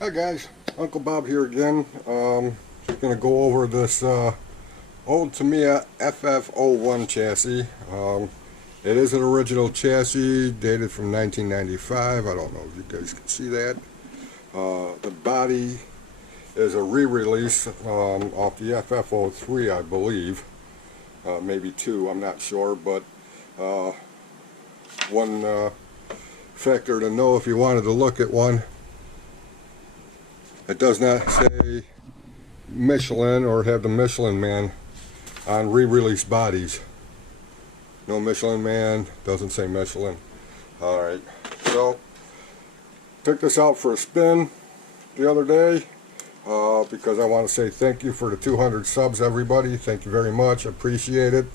Hi guys, Uncle Bob here again. Just going to go over this old Tamiya FF-01 chassis. It is an original chassis dated from 1995. I don't know if you guys can see that. The body is a re-release off the FF-03, I believe. Maybe two, I'm not sure, but one factor to know if you wanted to look at one. It does not say Michelin or have the Michelin Man on re-release bodies. No Michelin Man, doesn't say Michelin. Alright, so took this out for a spin the other day because I want to say thank you for the 200 subs, everybody. Thank you very much, appreciate it.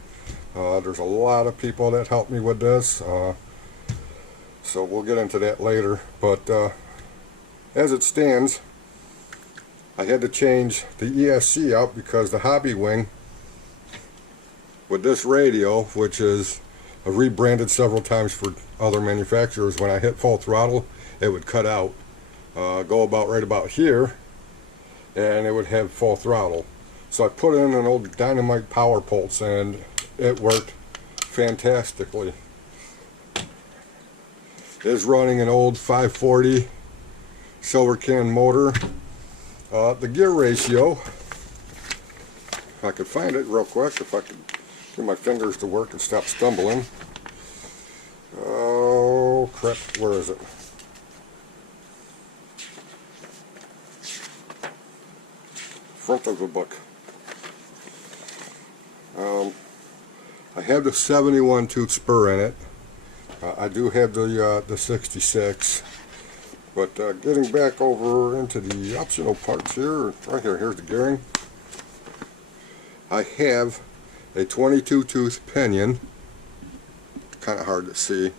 There's a lot of people that helped me with this, so we'll get into that later. But as it stands, I had to change the ESC out because the hobby wing with this radio, which is rebranded several times for other manufacturers, when I hit full throttle it would cut out, go about right about here, and it would have full throttle. So I put in an old Dynamite Power Pulse and it worked fantastically. It is running an old 540 silver can motor. The gear ratio, if I could find it real quick, if I could get my fingers to work and stop stumbling. Oh crap, where is it? Front of the book. I have the 71 tooth spur in it. I do have the 66. But getting back over into the optional parts here, right here, here's the gearing. I have a 22 tooth pinion, kind of hard to see,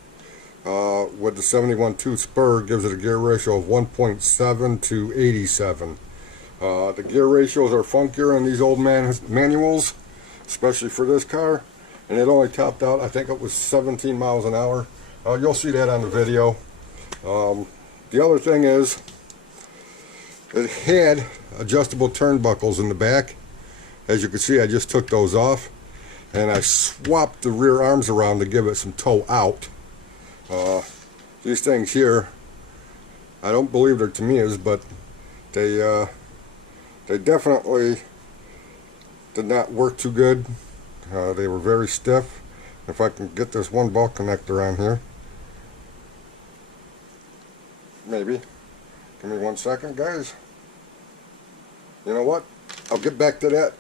with the 71 tooth spur. Gives it a gear ratio of 1.7 to 87. The gear ratios are funkier in these old manuals, especially for this car, and it only topped out, I think it was 17 miles an hour. You'll see that on the video. The other thing is, it had adjustable turnbuckles in the back. As you can see, I just took those off, and I swapped the rear arms around to give it some toe out. These things here, I don't believe they're Tamiyas, but they definitely did not work too good. They were very stiff. If I can get this one ball connector on here. Maybe. Give me 1 second, guys. You know what? I'll get back to that,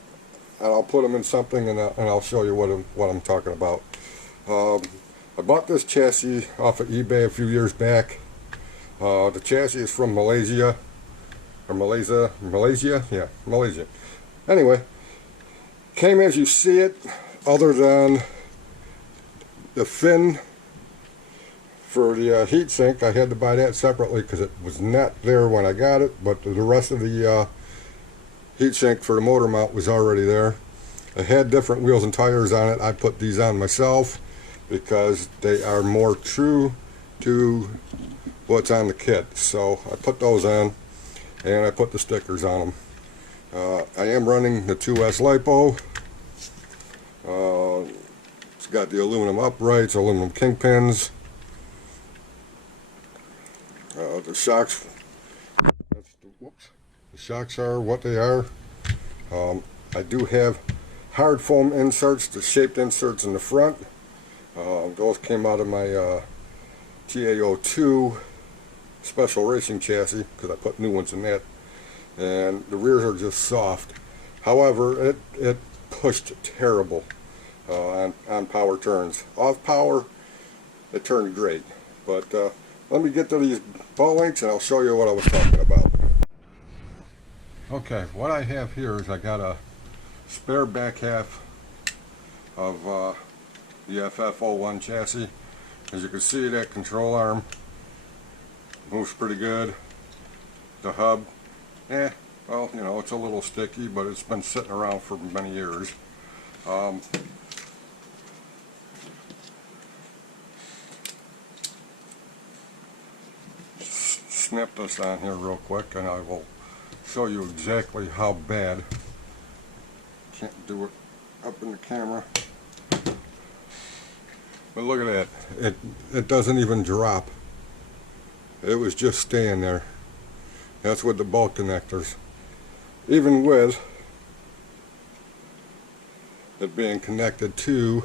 and I'll put them in something, and I'll show you what I'm talking about. I bought this chassis off of eBay a few years back. The chassis is from Malaysia, or Malaysia? Yeah, Malaysia. Anyway, came as you see it, other than the fin for the heatsink. I had to buy that separately because it was not there when I got it, but the rest of the heatsink for the motor mount was already there. I had different wheels and tires on it. I put these on myself because they are more true to what's on the kit. So I put those on, and I put the stickers on them. I am running the 2S LiPo. It's got the aluminum uprights, aluminum kingpins. The shocks, the shocks are what they are. I do have hard foam inserts, the shaped inserts in the front. Those came out of my TA-02 special racing chassis because I put new ones in that. And the rears are just soft. However, it pushed terrible on power turns. Off power, it turned great. But let me get to these ball links and I'll show you what I was talking about. Okay, what I have here is I got a spare back half of the FF-01 chassis. As you can see, that control arm moves pretty good. The hub, well, you know, it's a little sticky, but it's been sitting around for many years. snap this on here real quick and I will show you exactly how bad. Can't do it up in the camera. But look at that. It doesn't even drop. It was just staying there. That's with the bolt connectors. Even with it being connected to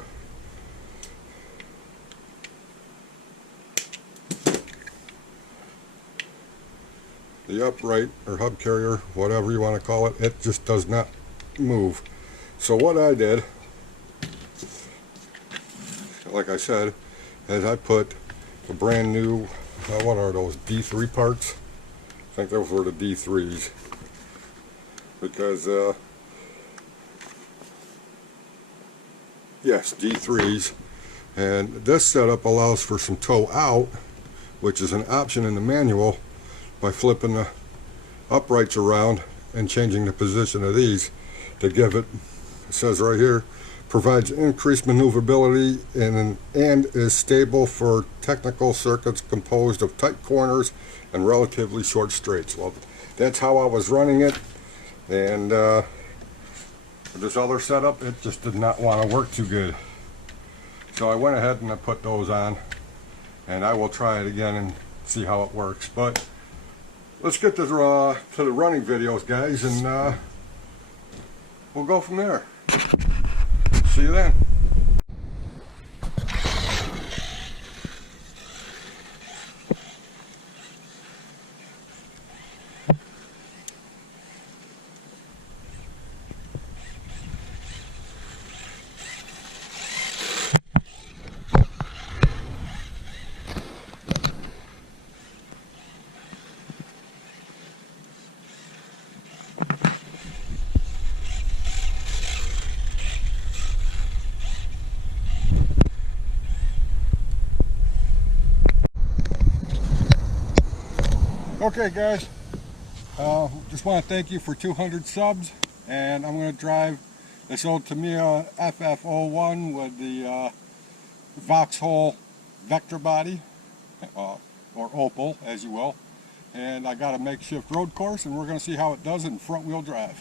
the upright or hub carrier, whatever you want to call it, it just does not move. So what I did, like I said, is I put a brand new, what are those, D3 parts? I think those were the D3s. Because, yes, D3s. And this setup allows for some tow out, which is an option in the manual, by flipping the uprights around and changing the position of these to give it, it says right here, provides increased maneuverability and is stable for technical circuits composed of tight corners and relatively short straights. Well, that's how I was running it, and with this other setup, it just did not want to work too good. So I went ahead and I put those on, and I will try it again and see how it works. But let's get to the running videos, guys, and we'll go from there. See you then. Okay, guys, just want to thank you for 200 subs, and I'm going to drive this old Tamiya FF-01 with the Vauxhall Vector body, or Opal, as you will, and I got a makeshift road course, and we're going to see how it does in front wheel drive.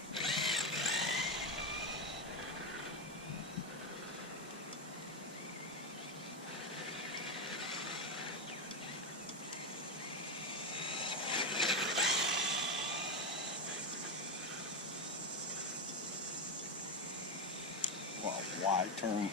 Wide turn.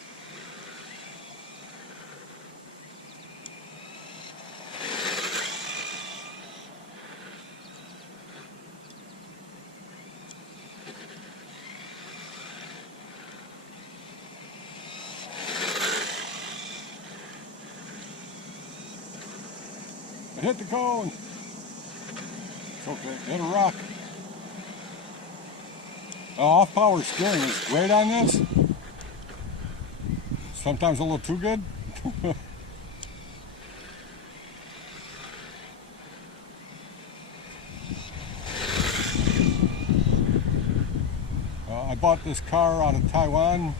I hit the cone. It's okay. Hit a rock. Off power steering is great on this. Sometimes a little too good. I bought this car out of Taiwan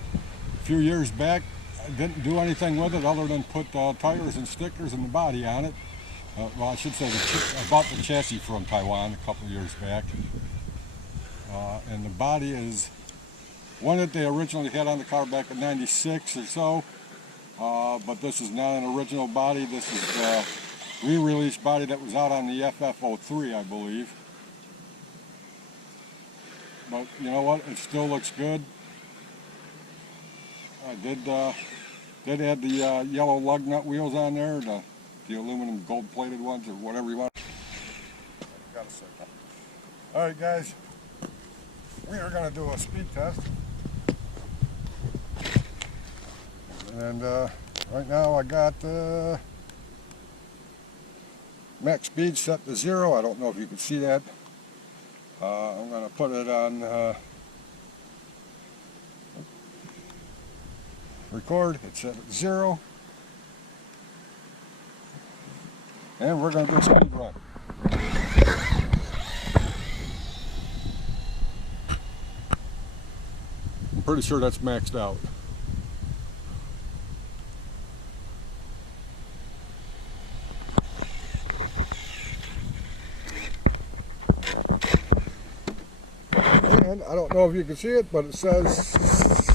a few years back. I didn't do anything with it other than put tires and stickers and the body on it. Well, I should say I bought the chassis from Taiwan a couple of years back. And the body is one that they originally had on the car back in '96 or so, but this is not an original body. This is the re-release body that was out on the FF-03, I believe. But you know what? It still looks good. I did add the yellow lug nut wheels on there, the aluminum gold-plated ones, or whatever you want. Got a second. All right, guys. We are going to do a speed test. And right now I got max speed set to 0. I don't know if you can see that. I'm going to put it on record. It's set at 0. And we're going to do a speed run. I'm pretty sure that's maxed out. And I don't know if you can see it, but it says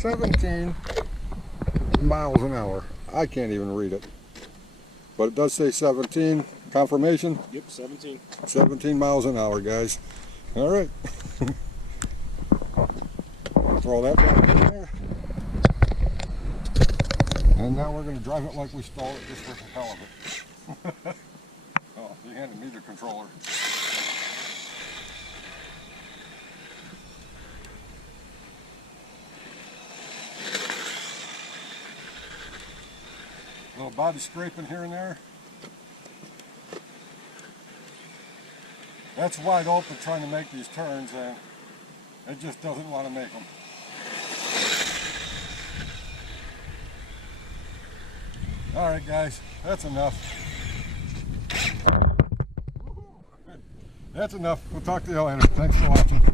17 miles an hour. I can't even read it. But it does say 17. Confirmation? Yep, 17. 17 miles an hour, guys. All right. Throw that back in there. And now we're going to drive it like we stole it just for the hell of it. Oh, he handed me the controller. A little body scraping here and there. That's wide open trying to make these turns, and it just doesn't want to make them. Alright guys, that's enough. That's enough. We'll talk to you later. Thanks for watching.